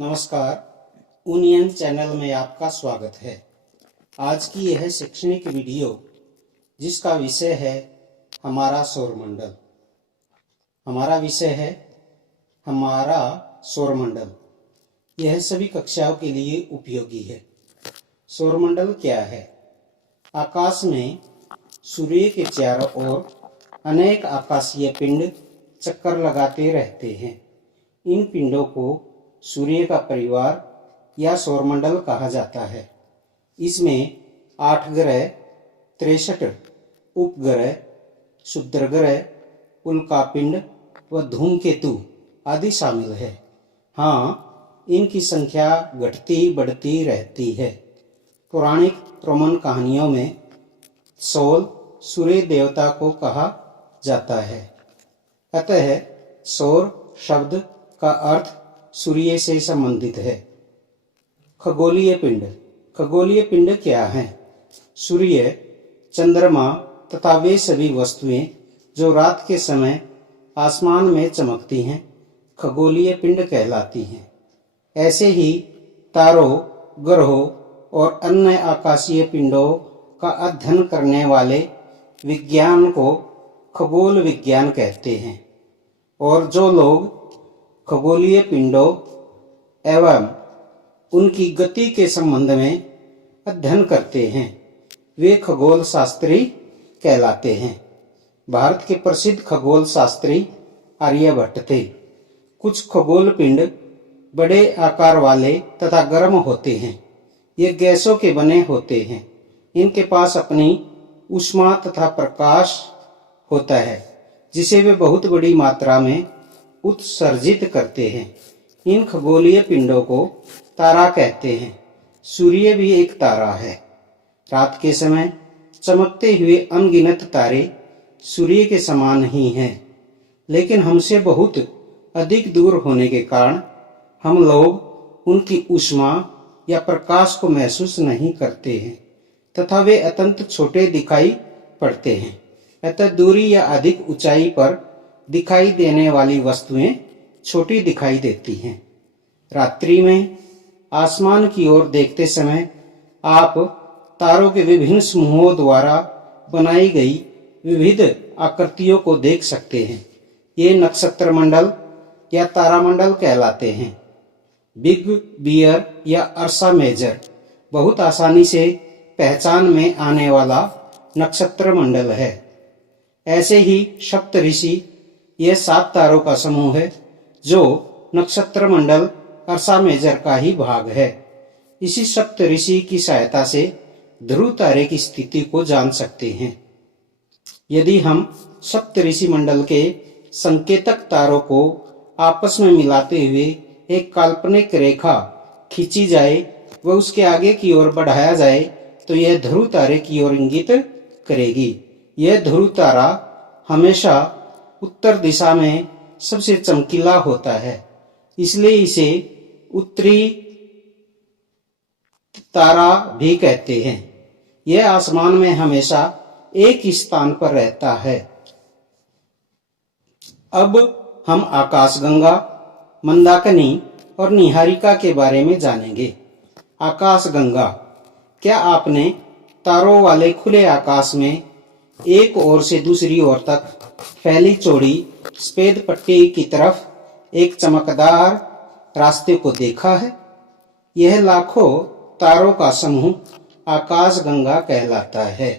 नमस्कार, union channel में आपका स्वागत है। आज की यह शैक्षणिक वीडियो जिसका विषय है हमारा सौरमंडल। हमारा विषय है हमारा सौरमंडल। यह सभी कक्षाओं के लिए उपयोगी है। सौरमंडल क्या है? आकाश में सूर्य के चारों ओर अनेक आकाशीय पिंड चक्कर लगाते रहते हैं। इन पिंडों को सूर्य का परिवार या सौरमंडल कहा जाता है। इसमें 8 ग्रह, 63 उपग्रह, क्षुद्रग्रह, उल्कापिंड व धूमकेतु आदि शामिल है। हाँ, इनकी संख्या घटती बढ़ती रहती है। पौराणिक रोमन कहानियों में सोल सूर्य देवता को कहा जाता है। अतः सौर शब्द का अर्थ सूर्य से संबंधित है। खगोलीय पिंड। खगोलीय पिंड क्या है? सूर्य, चंद्रमा तथा वे सभी वस्तुएं जो रात के समय आसमान में चमकती हैं खगोलीय पिंड कहलाती हैं। ऐसे ही तारों, ग्रहों और अन्य आकाशीय पिंडों का अध्ययन करने वाले विज्ञान को खगोल विज्ञान कहते हैं। और जो लोग खगोलीय पिंडों एवं उनकी गति के संबंध में अध्ययन करते हैं वे खगोल शास्त्री कहलाते हैं। भारत के प्रसिद्ध खगोल शास्त्री आर्यभट्ट थे। कुछ खगोल पिंड बड़े आकार वाले तथा गर्म होते हैं। ये गैसों के बने होते हैं। इनके पास अपनी ऊष्मा तथा प्रकाश होता है जिसे वे बहुत बड़ी मात्रा में उत्सर्जित करते हैं। इन खगोलीय पिंडों को तारा कहते हैं। सूर्य भी एक तारा है। रात के समय चमकते हुए अनगिनत तारे सूर्य के समान ही हैं, लेकिन हमसे बहुत अधिक दूर होने के कारण हम लोग उनकी ऊष्मा या प्रकाश को महसूस नहीं करते हैं तथा वे अत्यंत छोटे दिखाई पड़ते हैं। अतः दूरी या अधिक ऊंचाई पर दिखाई देने वाली वस्तुएं छोटी दिखाई देती हैं। रात्रि में आसमान की ओर देखते समय आप तारों के विभिन्न समूहों द्वारा बनाई गई विविध आकृतियों को देख सकते हैं। ये नक्षत्र मंडल या तारामंडल कहलाते हैं। बिग बियर या अर्सा मेजर बहुत आसानी से पहचान में आने वाला नक्षत्र मंडल है। ऐसे ही सप्तऋषि यह 7 तारों का समूह है जो नक्षत्र मंडल अर्सा मेजर का ही भाग है। इसी सप्तऋषि की सहायता से ध्रुव तारे की स्थिति को जान सकते हैं। यदि हम सप्तऋषि मंडल के संकेतक तारों को आपस में मिलाते हुए एक काल्पनिक रेखा खींची जाए व उसके आगे की ओर बढ़ाया जाए तो यह ध्रुव तारे की ओर इंगित करेगी। यह ध्रुव तारा हमेशा उत्तर दिशा में सबसे चमकीला होता है, इसलिए इसे उत्तरी तारा भी कहते हैं। यह आसमान में हमेशा एक ही स्थान पर रहता है। अब हम आकाशगंगा, मंदाकिनी और निहारिका के बारे में जानेंगे। आकाशगंगा। क्या आपने तारों वाले खुले आकाश में एक ओर से दूसरी ओर तक फैली चौड़ी सफेद पट्टी की तरफ एक चमकदार रास्ते को देखा है? यह लाखों तारों का समूह आकाशगंगा कहलाता है।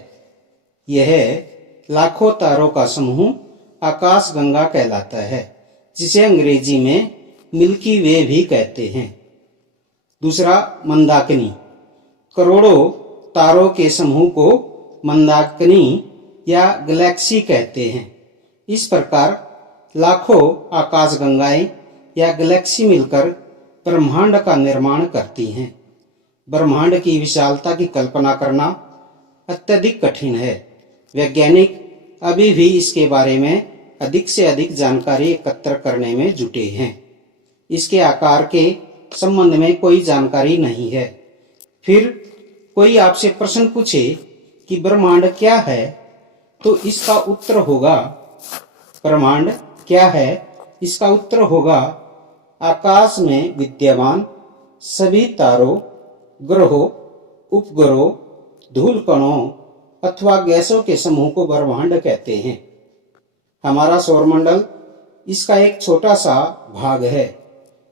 यह लाखों तारों का समूह आकाशगंगा कहलाता है, जिसे अंग्रेजी में मिल्की वे भी कहते हैं। दूसरा, मंदाकिनी। करोड़ों तारों के समूह को मंदाकिनी या गैलेक्सी कहते हैं। इस प्रकार लाखों आकाशगंगाएं या गैलेक्सी मिलकर ब्रह्मांड का निर्माण करती हैं। ब्रह्मांड की विशालता की कल्पना करना अत्यधिक कठिन है। वैज्ञानिक अभी भी इसके बारे में अधिक से अधिक जानकारी एकत्र करने में जुटे हैं। इसके आकार के संबंध में कोई जानकारी नहीं है। फिर कोई आपसे प्रश्न पूछे कि ब्रह्मांड क्या है, तो इसका उत्तर होगा ब्रह्मांड क्या है, इसका उत्तर होगा आकाश में विद्यमान सभी तारों, ग्रहों, उपग्रहों, धूल कणों अथवा गैसों के समूह को ब्रह्मांड कहते हैं। हमारा सौरमंडल इसका एक छोटा सा भाग है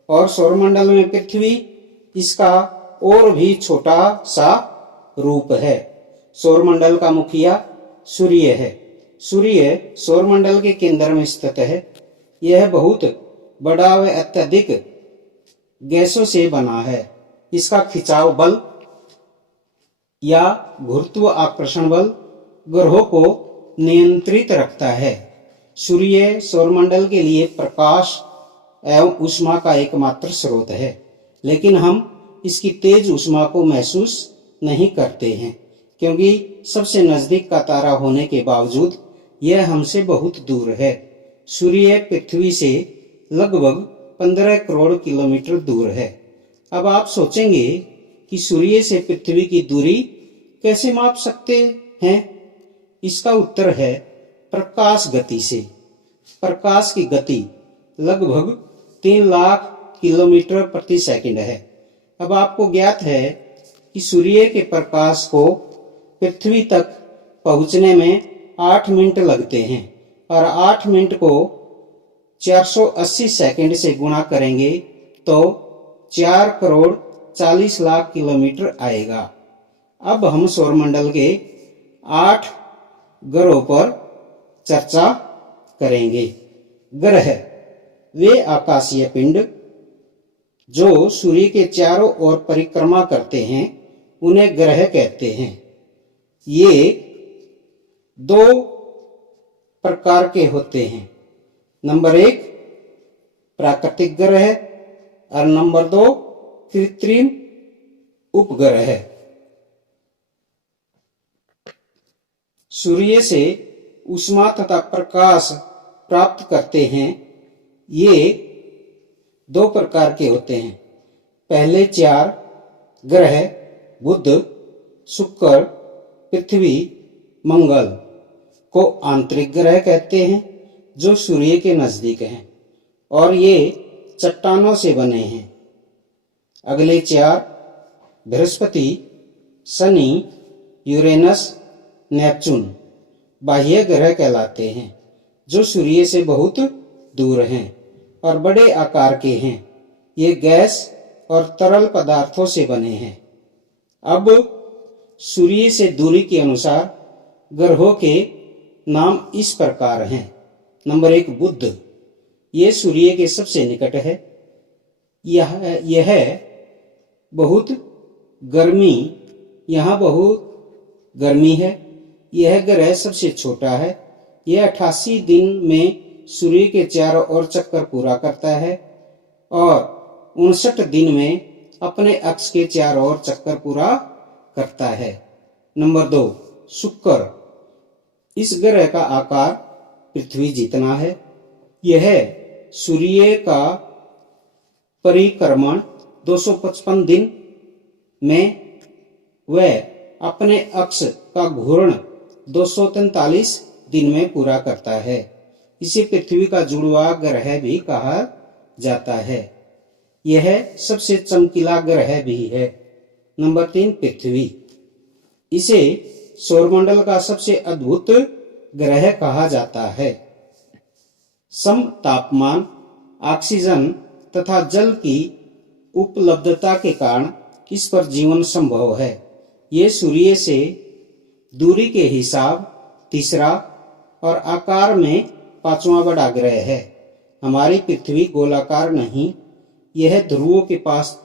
और सौरमंडल में पृथ्वी इसका और भी छोटा सा रूप है। सौरमंडल का मुखिया सूर्य है। सूर्य सौरमंडल के केंद्र में स्थित है। यह बहुत बड़ा व अत्यधिक गैसों से बना है। इसका खिंचाव बल या गुरुत्वाकर्षण बल ग्रहों को नियंत्रित रखता है। सूर्य सौरमंडल के लिए प्रकाश एवं ऊष्मा का एकमात्र स्रोत है, लेकिन हम इसकी तेज ऊष्मा को महसूस नहीं करते हैं, क्योंकि सबसे नजदीक का तारा होने के बावजूद यह हमसे बहुत दूर है। सूर्य पृथ्वी से लगभग 15 करोड़ किलोमीटर दूर है। अब आप सोचेंगे कि सूर्य से पृथ्वी की दूरी कैसे माप सकते हैं? इसका उत्तर है प्रकाश गति से। प्रकाश की गति लगभग 3 लाख किलोमीटर प्रति सेकंड है। अब आपको ज्ञात है कि सूर्य के प्रकाश को पृथ्वी तक पहुंचने में 8 मिनट लगते हैं और 8 मिनट को 480 सेकंड से गुणा करेंगे तो 4 करोड़ 40 लाख किलोमीटर आएगा। अब हम सौरमंडल के 8 ग्रहों पर चर्चा करेंगे। ग्रह वे आकाशीय पिंड जो सूर्य के चारों ओर परिक्रमा करते हैं, उन्हें ग्रह कहते हैं। ये 2 प्रकार के होते हैं। नंबर 1 प्राकृतिक ग्रह और नंबर 2 कृत्रिम उपग्रह। सूर्य से ऊष्मा तथा प्रकाश प्राप्त करते हैं। ये 2 प्रकार के होते हैं। पहले 4 ग्रह बुध, शुक्र, पृथ्वी, मंगल को आंतरिक ग्रह कहते हैं, जो सूर्य के नजदीक हैं और ये चट्टानों से बने हैं। अगले 4 बृहस्पति, शनि, यूरेनस, नेपच्यून बाह्य ग्रह कहलाते हैं, जो सूर्य से बहुत दूर हैं और बड़े आकार के हैं। ये गैस और तरल पदार्थों से बने हैं। अब सूर्य से दूरी के अनुसार ग्रहों के नाम इस प्रकार हैं। नंबर 1 बुध, ये सूर्य के सबसे निकट है। यह बहुत गर्मी है। यह ग्रह सबसे छोटा है। यह 88 दिन में सूर्य के चारों ओर चक्कर पूरा करता है और 59 दिन में अपने अक्ष के चारों ओर चक्कर पूरा करता है। नंबर 2 शुक्र, इस ग्रह का आकार पृथ्वी जितना है। यह सूर्य का परिक्रमण 255 दिन में व अपने अक्ष का घूर्ण 243 दिन में पूरा करता है। इसे पृथ्वी का जुड़वा ग्रह भी कहा जाता है। यह सबसे चमकीला ग्रह भी है। नंबर 3 पृथ्वी, इसे सौरमंडल का सबसे अद्भुत ग्रह कहा जाता है। सम तापमान, ऑक्सीजन तथा जल की उपलब्धता के कारण इस पर जीवन संभव है। ये सूर्य से दूरी के हिसाब तीसरा और आकार में 5वां बड़ा ग्रह है। हमारी पृथ्वी गोलाकार नहीं, यह ध्रुवों के पास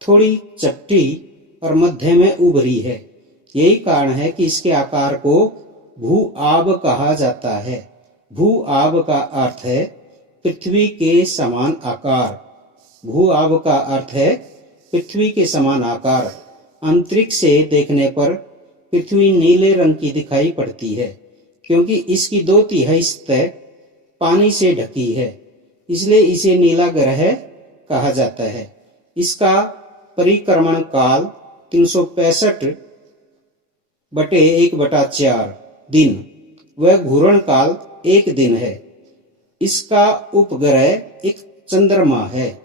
थोड़ी चपटी और मध्य में उभरी है। यही कारण है कि इसके आकार को भू-आब कहा जाता है। भू-आब का अर्थ है पृथ्वी के समान आकार। भू-आब का अर्थ है पृथ्वी के समान आकार। अंतरिक्ष से देखने पर पृथ्वी नीले रंग की दिखाई पड़ती है, क्योंकि इसकी 2/3 सतह पानी से ढकी है, इसलिए इसे नीला ग्रह कहा जाता है। इसका परिक्रमण काल 365/1/4 दिन व घूर्ण काल 1 दिन है। इसका उपग्रह एक चंद्रमा है।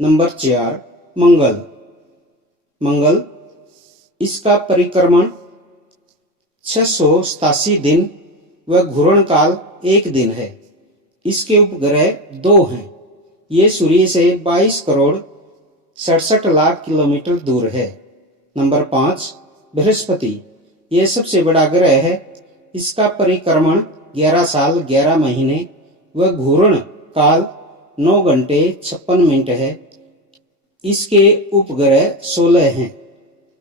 नंबर 4 मंगल। मंगल, इसका परिक्रमण 687 दिन व घूर्ण काल 1 दिन है। इसके उपग्रह 2 हैं। ये सूर्य से 22 करोड़ 67 लाख किलोमीटर दूर है। नंबर 5 बृहस्पति, यह सबसे बड़ा ग्रह है। इसका परिक्रमण 11 साल 11 महीने व घूर्ण काल 9 घंटे 56 मिनट है। इसके उपग्रह 16 हैं।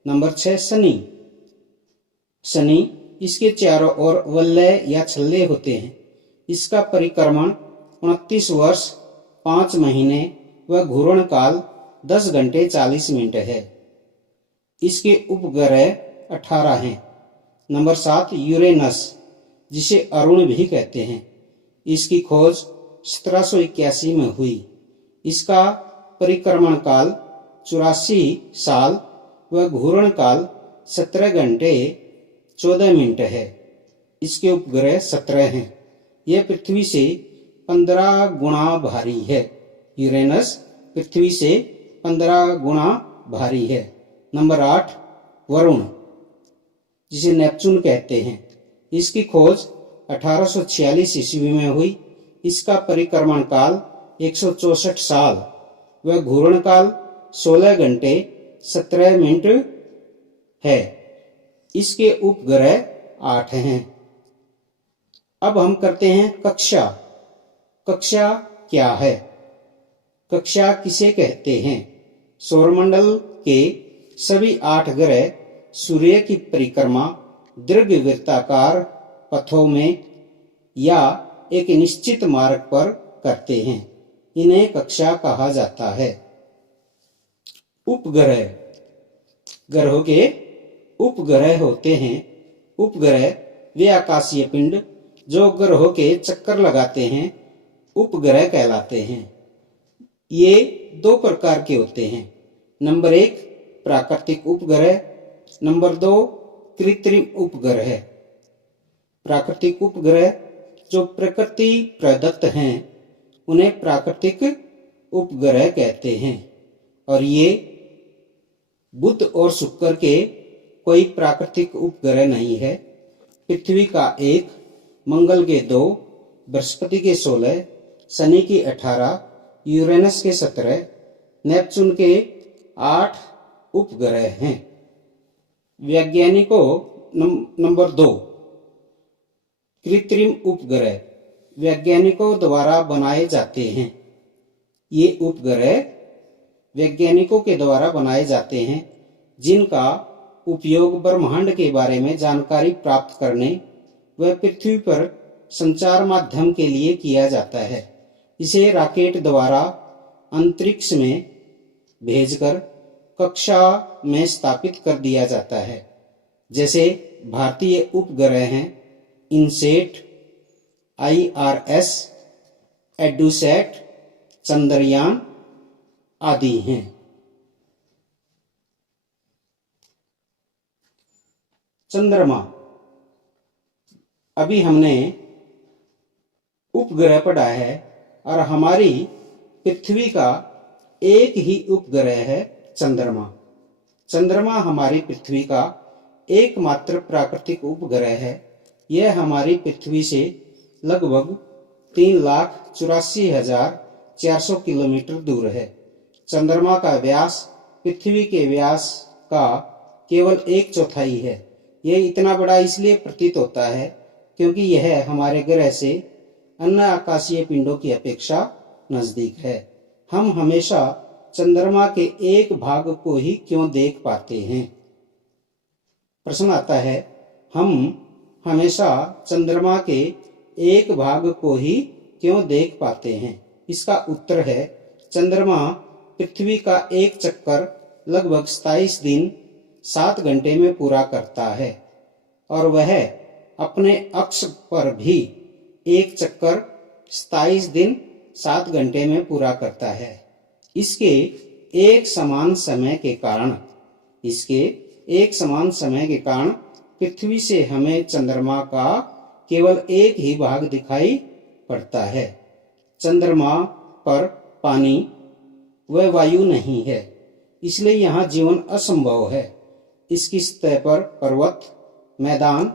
नंबर 6 शनि। शनि, इसके चारों ओर वलय या छल्ले होते हैं। इसका परिक्रमण 29 वर्ष 5 महीने व घूर्ण काल 10 घंटे 40 मिनट है। इसके उपग्रह 18 हैं। नंबर 7 यूरेनस, जिसे अरुण भी कहते हैं। इसकी खोज 1781 में हुई। इसका परिक्रमण काल 84 साल व घूर्ण काल 17 घंटे 14 मिनट है। इसके उपग्रह 17 हैं। यह पृथ्वी से 15 गुना भारी है। यूरेनस पृथ्वी से 15 गुना भारी है। नंबर 8 वरुण, जिसे नेपच्यून कहते हैं। इसकी खोज 1846 ईस्वी में हुई। इसका परिक्रमण काल 164 साल व घूर्ण काल 16 घंटे 17 मिनट है। इसके उपग्रह 8 हैं। अब हम करते हैं कक्षा। कक्षा क्या है? कक्षा किसे कहते हैं? सौरमंडल के सभी 8 ग्रह सूर्य की परिक्रमा दीर्घवृत्ताकार पथों में या एक निश्चित मार्ग पर करते हैं। इन्हें कक्षा कहा जाता है। उपग्रह, ग्रहों के उपग्रह होते हैं। उपग्रह वे आकाशीय पिंड जो ग्रहों के चक्कर लगाते हैं उपग्रह कहलाते हैं। ये 2 प्रकार के होते हैं। नंबर 1 प्राकृतिक उपग्रह, नंबर 2 कृत्रिम उपग्रह। प्राकृतिक उपग्रह जो प्रकृति प्रदत्त हैं उन्हें प्राकृतिक उपग्रह कहते हैं। और ये बुध और शुक्र के कोई प्राकृतिक उपग्रह नहीं है। पृथ्वी का 1, मंगल के 2, बृहस्पति के 16, शनि के 18, यूरेनस के 17, नेपच्यून के 8 उपग्रह हैं। वैज्ञानिकों नंबर 2 कृत्रिम उपग्रह वैज्ञानिकों द्वारा बनाए जाते हैं। ये उपग्रह वैज्ञानिकों के द्वारा बनाए जाते हैं जिनका उपयोग ब्रह्मांड के बारे में जानकारी प्राप्त करने व पृथ्वी पर संचार माध्यम के लिए किया जाता है। इसे रॉकेट द्वारा अंतरिक्ष में भेजकर कक्षा में स्थापित कर दिया जाता है। जैसे भारतीय उपग्रह हैं इनसेट, IRS, एडुसैट, चंद्रयान आदि हैं। चंद्रमा, अभी हमने उपग्रह पढ़ा है और हमारी पृथ्वी का एक ही उपग्रह है चंद्रमा। चंद्रमा हमारी पृथ्वी का एकमात्र प्राकृतिक उपग्रह है। यह हमारी पृथ्वी से लगभग 3,84,400 किलोमीटर दूर है। चंद्रमा का व्यास पृथ्वी के व्यास का केवल 1/4 है। यह इतना बड़ा इसलिए प्रतीत होता है क्योंकि यह हमारे ग्रह से अन्य आकाशीय पिंडों की अपेक्षा नजदीक है। हम हमेशा चंद्रमा के एक भाग को ही क्यों देख पाते हैं? प्रश्न आता है, हम हमेशा चंद्रमा के एक भाग को ही क्यों देख पाते हैं? इसका उत्तर है, चंद्रमा पृथ्वी का एक चक्कर लगभग 27 दिन 7 घंटे में पूरा करता है और वह अपने अक्ष पर भी एक चक्कर 27 दिन 7 घंटे में पूरा करता है। इसके एक समान समय के कारण पृथ्वी से हमें चंद्रमा का केवल एक ही भाग दिखाई पड़ता है। चंद्रमा पर पानी वह वायु नहीं है, इसलिए यहाँ जीवन असंभव है। इसकी सतह पर पर्वत, मैदान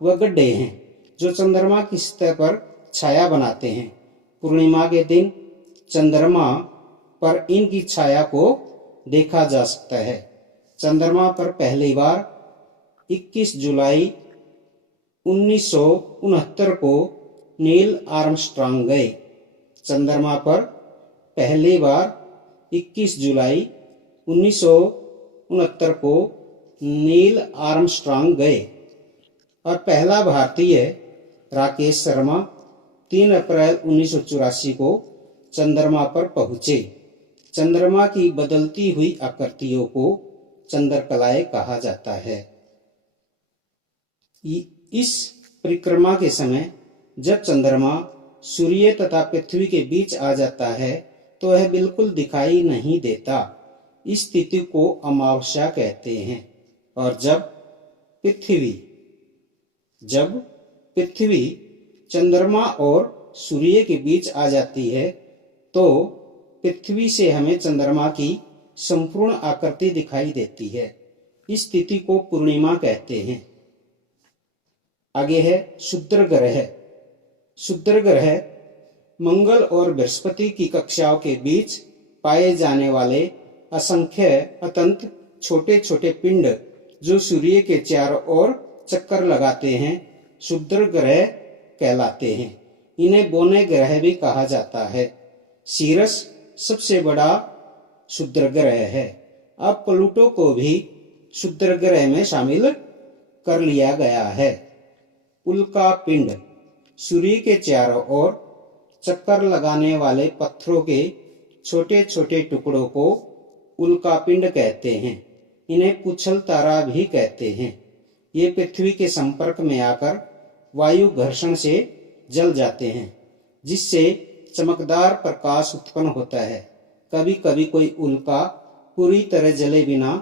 व गड्ढे हैं जो चंद्रमा की सतह पर छाया बनाते हैं। पूर्णिमा के दिन चंद्रमा पर इनकी छाया को देखा जा सकता है। चंद्रमा पर पहली बार 21 जुलाई 1969 को नील आर्मस्ट्रांग गए। चंद्रमा पर पहली बार 21 जुलाई 1969 को नील आर्मस्ट्रांग गए और पहला भारतीय राकेश शर्मा 3 अप्रैल 1984 को चंद्रमा पर पहुंचे। चंद्रमा की बदलती हुई आकृतियों को चंद्रकलाएं कहा जाता है। इस परिक्रमा के समय जब चंद्रमा सूर्य तथा पृथ्वी के बीच आ जाता है तो वह बिल्कुल दिखाई नहीं देता। इस स्थिति को अमावस्या कहते हैं। और जब पृथ्वी चंद्रमा और सूर्य के बीच आ जाती है तो पृथ्वी से हमें चंद्रमा की संपूर्ण आकृति दिखाई देती है। इस स्थिति को पूर्णिमा कहते हैं। आगे है क्षुद्र ग्रह। क्षुद्र ग्रह मंगल और बृहस्पति की कक्षाओं के बीच पाए जाने वाले असंख्य अत्यंत छोटे छोटे पिंड जो सूर्य के चारों ओर चक्कर लगाते हैं क्षुद्र ग्रह कहलाते हैं। इन्हें बौने ग्रह भी कहा जाता है। सीरस सबसे बड़ा क्षुद्र ग्रह है। अब प्लूटो को भी क्षुद्र ग्रह में शामिल कर लिया गया है। उल्का पिंड सूर्य के चारों ओर चक्कर लगाने वाले पत्थरों के छोटे छोटे टुकड़ों को उल्का पिंड कहते हैं। इन्हें कुछल तारा भी कहते हैं। ये पृथ्वी के संपर्क में आकर वायु घर्षण से जल जाते हैं जिससे चमकदार प्रकाश उत्पन्न होता है। कभी कभी कोई उल्का पूरी तरह जले बिना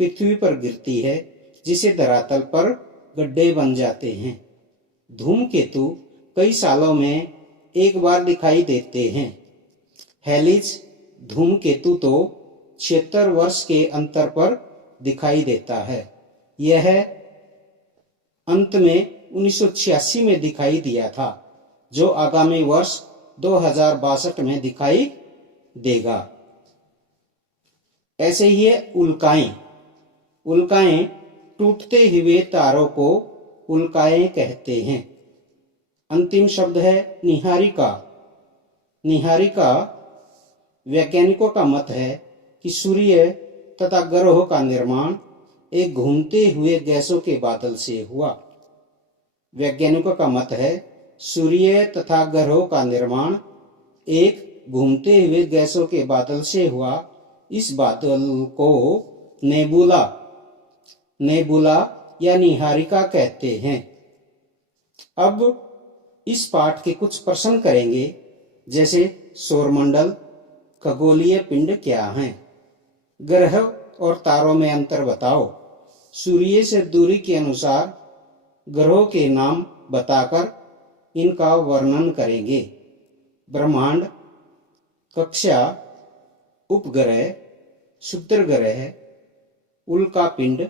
पृथ्वी पर गिरती है जिसे धरातल पर गड्ढे बन जाते हैं। धूमकेतु कई सालों में एक बार दिखाई देते हैं। हेलिज धूमकेतु तो 76 वर्ष के अंतर पर दिखाई देता है। यह अंत में 1986 में दिखाई दिया था जो आगामी वर्ष 2062 में दिखाई देगा। ऐसे ही है उल्काएं। उल्काएं टूटते हुए तारों को उल्काएं कहते हैं। अंतिम शब्द है निहारिका। निहारिका वैज्ञानिकों का मत है कि सूर्य तथा ग्रहों का निर्माण एक घूमते हुए गैसों के बादल से हुआ। वैज्ञानिकों का मत है सूर्य तथा ग्रहों का निर्माण एक घूमते हुए गैसों के बादल से हुआ। इस बादल को नेबुला या निहारिका कहते हैं। अब इस पाठ के कुछ प्रश्न करेंगे जैसे सौरमंडल, खगोलीय पिंड क्या हैं, ग्रह और तारों में अंतर बताओ, सूर्य से दूरी के अनुसार ग्रहों के नाम बताकर इनका वर्णन करेंगे। ब्रह्मांड, कक्षा, उपग्रह, क्षुद्र ग्रह, उल्का पिंड,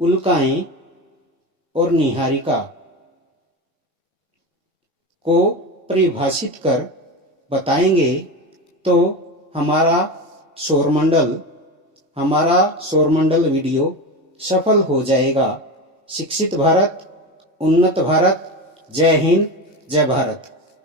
उल्काएं और निहारिका को परिभाषित कर बताएंगे तो हमारा सौरमंडल वीडियो सफल हो जाएगा। शिक्षित भारत, उन्नत भारत। जय हिंद, जय भारत।